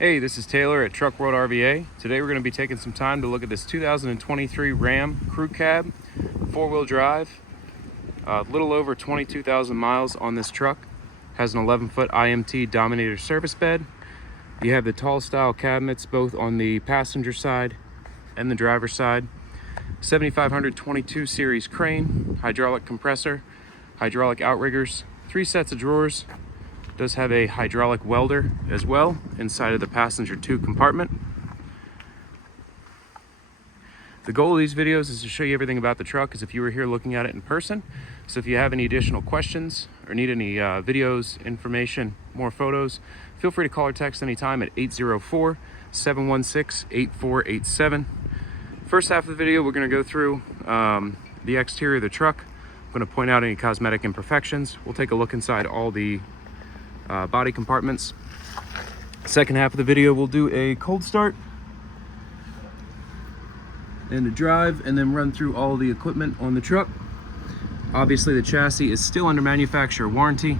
Hey, this is Taylor at Truck World RVA. Today we're going to be taking some time to look at this 2023 Ram Crew Cab, four-wheel drive, a little over 22,000 miles on this truck. Has an 11-foot IMT Dominator service bed. You have the tall style cabinets both on the passenger side and the driver's side. 7522 series crane, hydraulic compressor, hydraulic outriggers, 3 sets of drawers. Does have a hydraulic welder as well inside of the passenger 2 compartment. The goal of these videos is to show you everything about the truck as if you were here looking at it in person. So if you have any additional questions or need any videos, information, more photos, feel free to call or text anytime at 804-716-8487. First half of the video, we're going to go through the exterior of the truck. I'm going to point out any cosmetic imperfections. We'll take a look inside all the body compartments. Second half of the video, we'll do a cold start and a drive, and then run through all the equipment on the truck. Obviously, the chassis is still under manufacturer warranty.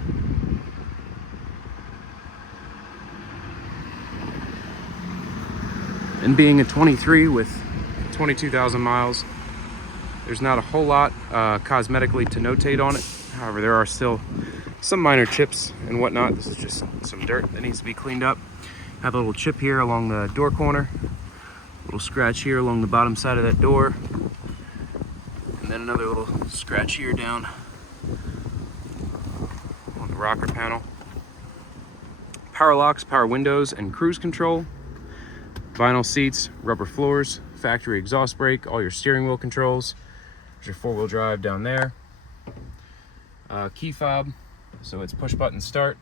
And being a 23 with 22,000 miles, there's not a whole lot cosmetically to notate on it. However, there are still some minor chips and whatnot. This is just some dirt that needs to be cleaned up. Have a little chip here along the door corner, a little scratch here along the bottom side of that door, and then another little scratch here down on the rocker panel. Power locks, power windows, and cruise control. Vinyl seats, rubber floors, factory exhaust brake, all your steering wheel controls. There's your four-wheel drive down there. Key fob, so it's push button start.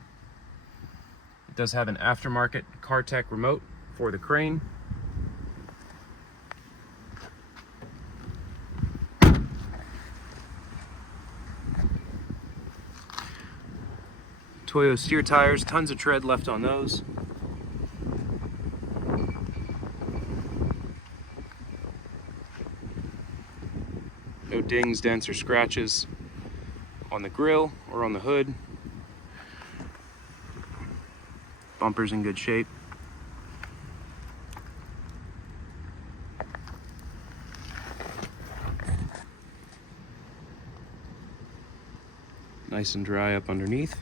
It does have an aftermarket CARFAX remote for the crane. Toyo steer tires, tons of tread left on those. No dings, dents, or scratches on the grille or on the hood. Bumper's in good shape. Nice and dry up underneath.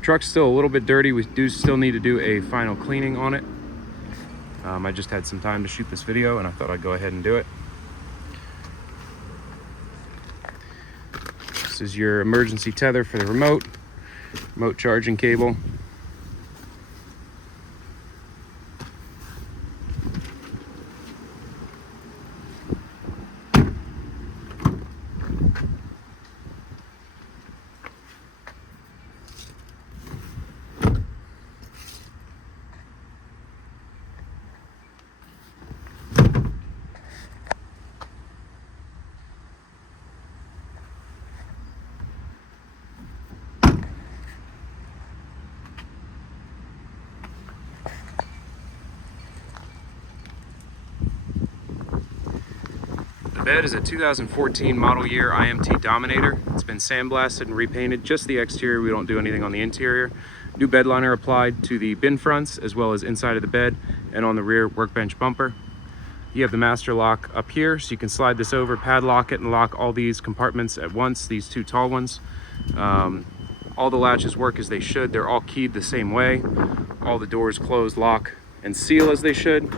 Truck's still a little bit dirty. We do still need to do a final cleaning on it. I just had some time to shoot this video and I thought I'd go ahead and do it. This is your emergency tether for the remote charging cable. The bed is a 2014 model year IMT Dominator. It's been sandblasted and repainted, just the exterior. We don't do anything on the interior. New bedliner applied to the bin fronts as well as inside of the bed and on the rear workbench bumper. You have the master lock up here, so you can slide this over, padlock it, and lock all these compartments at once, these 2 tall ones. All the latches work as they should. They're all keyed the same way. All the doors close, lock, and seal as they should.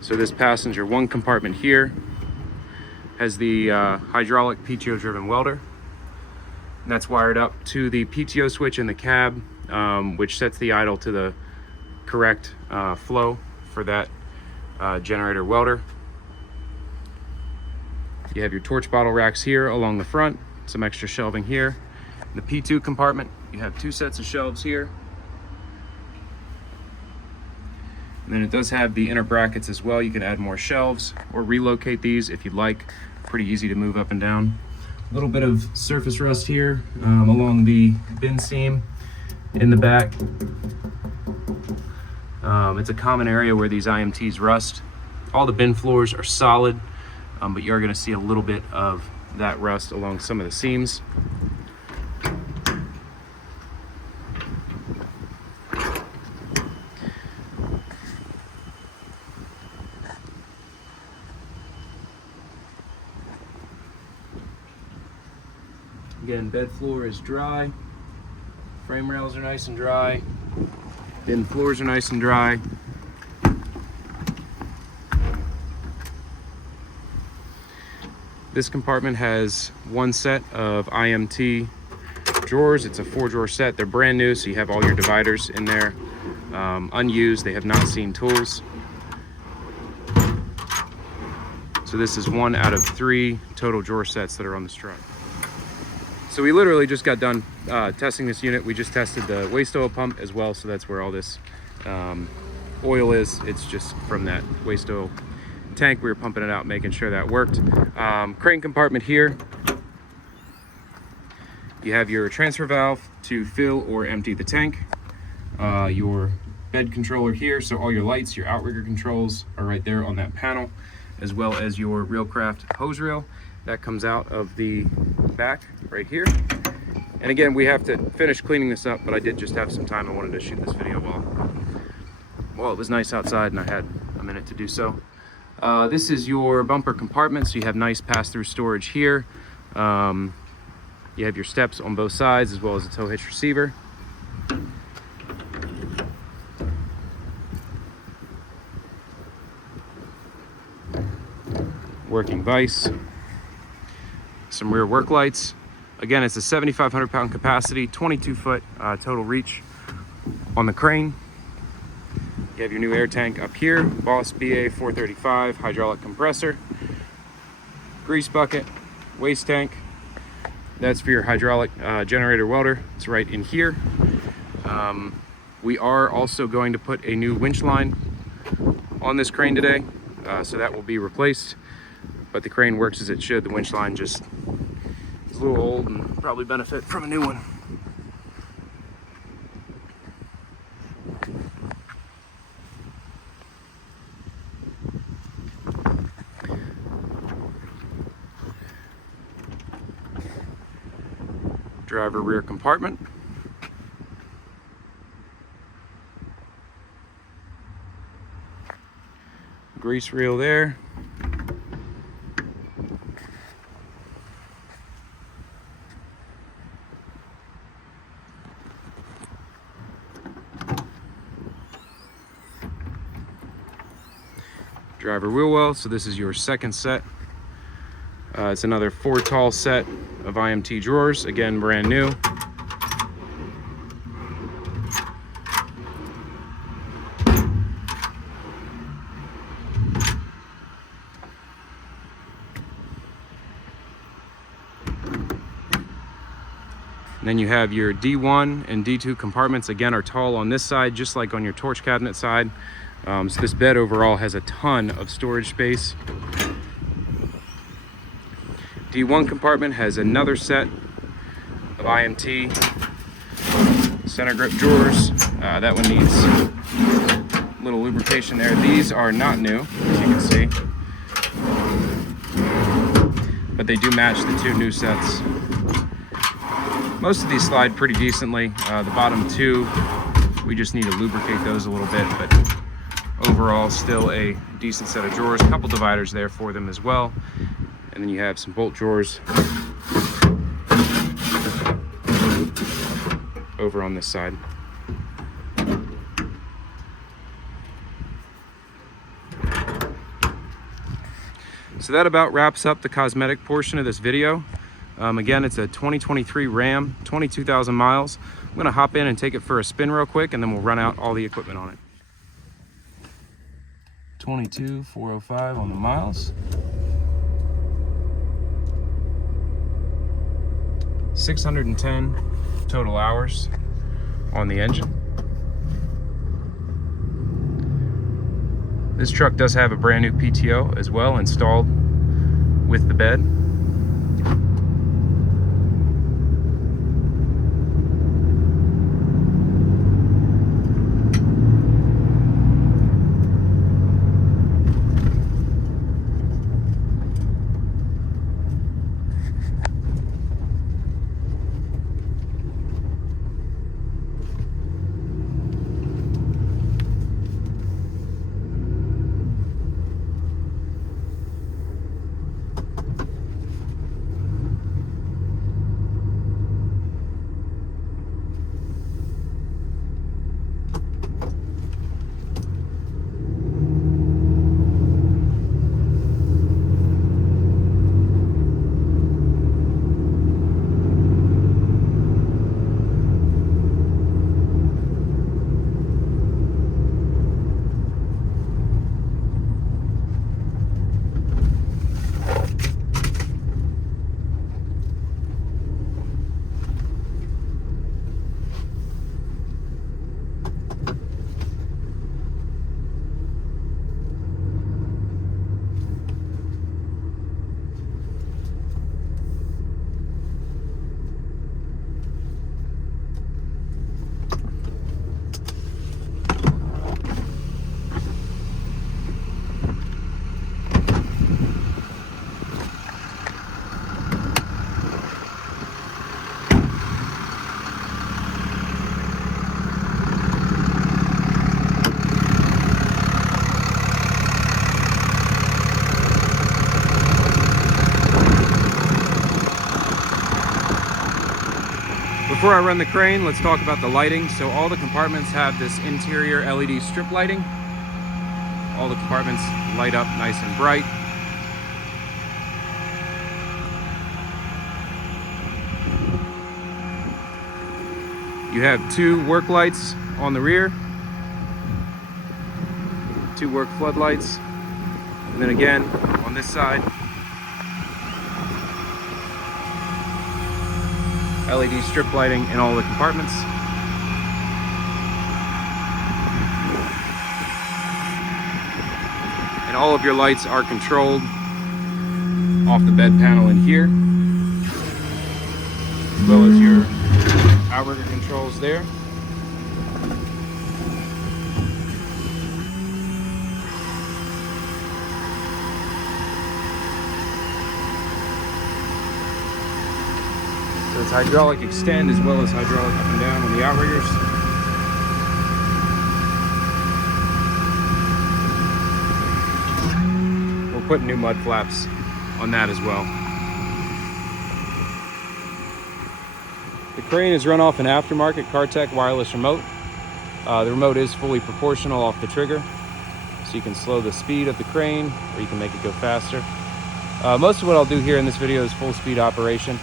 So this passenger 1 compartment here has the hydraulic PTO driven welder. And that's wired up to the PTO switch in the cab, which sets the idle to the correct flow for that generator welder. You have your torch bottle racks here along the front, some extra shelving here. In the P2 compartment, you have 2 sets of shelves here. And then it does have the inner brackets as well. You can add more shelves or relocate these if you'd like. Pretty easy to move up and down. A little bit of surface rust here along the bin seam in the back. It's a common area where these IMTs rust. All the bin floors are solid, but you are going to see a little bit of that rust along some of the seams. Again, bed floor is dry, frame rails are nice and dry, bin floors are nice and dry. This compartment has one set of IMT drawers. It's a 4-drawer set. They're brand new, so you have all your dividers in there, unused. They have not seen tools. So this is 1 out of 3 total drawer sets that are on this truck. So we literally just got done testing this unit. We just tested the waste oil pump as well, so that's where all this oil is. It's just from that waste oil tank. We were pumping it out, making sure that worked. Crane compartment here. You have your transfer valve to fill or empty the tank. Your bed controller here, so all your lights, your outrigger controls are right there on that panel, as well as your Reelcraft hose reel. That comes out of the back right here. And again, we have to finish cleaning this up, but I did just have some time. I wanted to shoot this video while it was nice outside and I had a minute to do so. This is your bumper compartment, so you have nice pass-through storage here. You have your steps on both sides, as well as a tow hitch receiver. Working vise. Some rear work lights. Again, it's a 7,500 pound capacity, 22 foot total reach on the crane. You have your new air tank up here, Boss BA 435 hydraulic compressor, grease bucket, waste tank. That's for your hydraulic generator welder. It's right in here. We are also going to put a new winch line on this crane today, so that will be replaced. But the crane works as it should. The winch line just is a little old and probably benefit from a new one. Driver rear compartment. Grease reel there. Driver wheel well, so this is your second set. It's another 4 tall set of IMT drawers, again brand new. And then you have your D1 and D2 compartments, again are tall on this side, just like on your torch cabinet side. So this bed overall has a ton of storage space. D1 compartment has another set of IMT center grip drawers. That one needs a little lubrication there. These are not new, as you can see, but they do match the 2 new sets. Most of these slide pretty decently. The bottom 2, we just need to lubricate those a little bit, but overall still a decent set of drawers. A couple dividers there for them as well. And then you have some bolt drawers over on this side. So that about wraps up the cosmetic portion of this video. Again, it's a 2023 Ram, 22,000 miles. I'm gonna hop in and take it for a spin real quick, and then we'll run out all the equipment on it. 22,405 on the miles. 610 total hours on the engine. This truck does have a brand new PTO as well installed with the bed. Before I run the crane, let's talk about the lighting. So all the compartments have this interior LED strip lighting. All the compartments light up nice and bright. You have 2 work lights on the rear, 2 work floodlights, and then again on this side, LED strip lighting in all the compartments. And all of your lights are controlled off the bed panel in here, as well as your outrigger controls there. So it's hydraulic extend as well as hydraulic up and down on the outriggers. We're putting new mud flaps on that as well. The crane is run off an aftermarket CARFAX wireless remote. The remote is fully proportional off the trigger, so you can slow the speed of the crane or you can make it go faster. Most of what I'll do here in this video is full speed operation.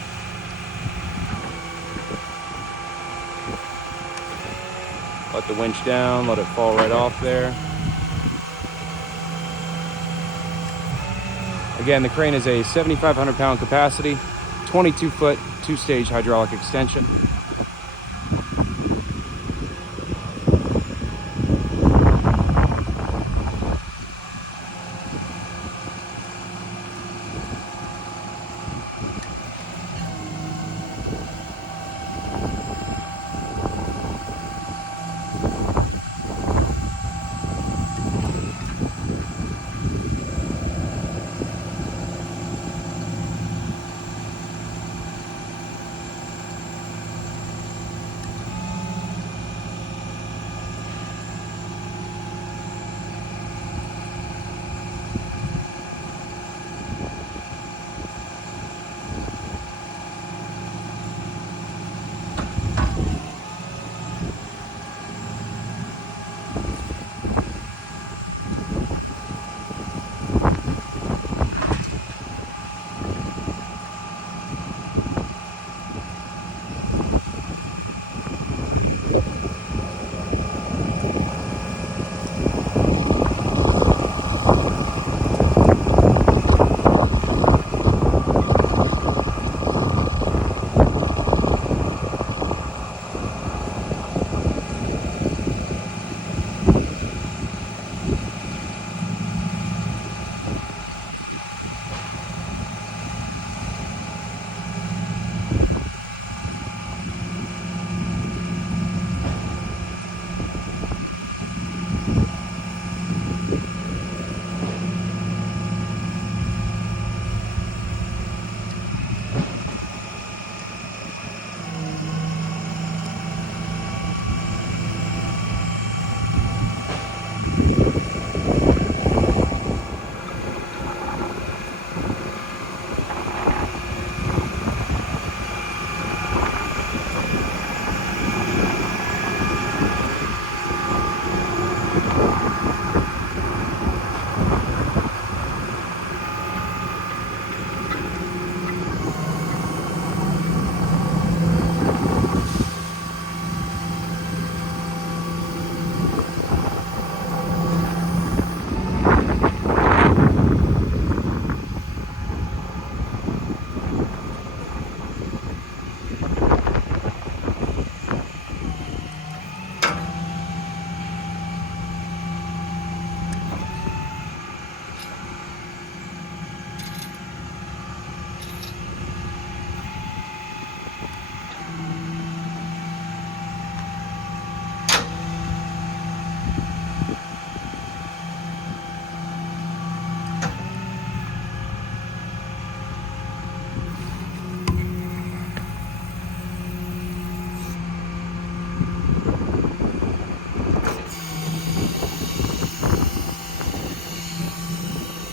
Let the winch down, let it fall right off there. Again, the crane is a 7,500 pound capacity, 22 foot, 2-stage hydraulic extension.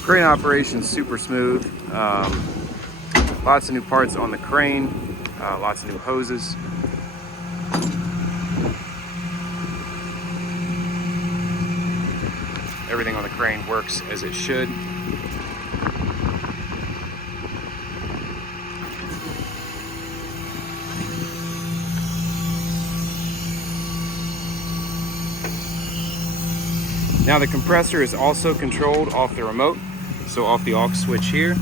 Crane operation is super smooth. Lots of new parts on the crane, lots of new hoses. Everything on the crane works as it should. Now the compressor is also controlled off the remote, so off the aux switch here.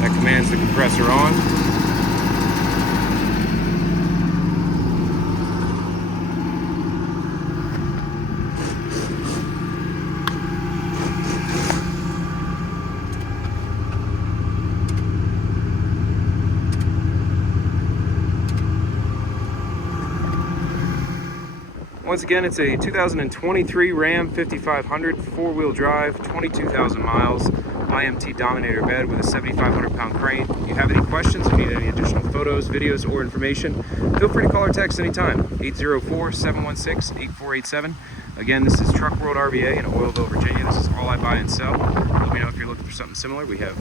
That commands the compressor on. Once again, it's a 2023 Ram 5500 four-wheel drive, 22,000 miles, IMT Dominator bed with a 7,500 pound crane. If you have any questions, if you need any additional photos, videos, or information, feel free to call or text anytime, 804-716-8487. Again, this is Truck World RVA in Oilville, Virginia. This is all I buy and sell. Let me know if you're looking for something similar. We have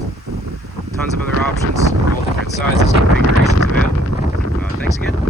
tons of other options, all different sizes, configurations available. Thanks again.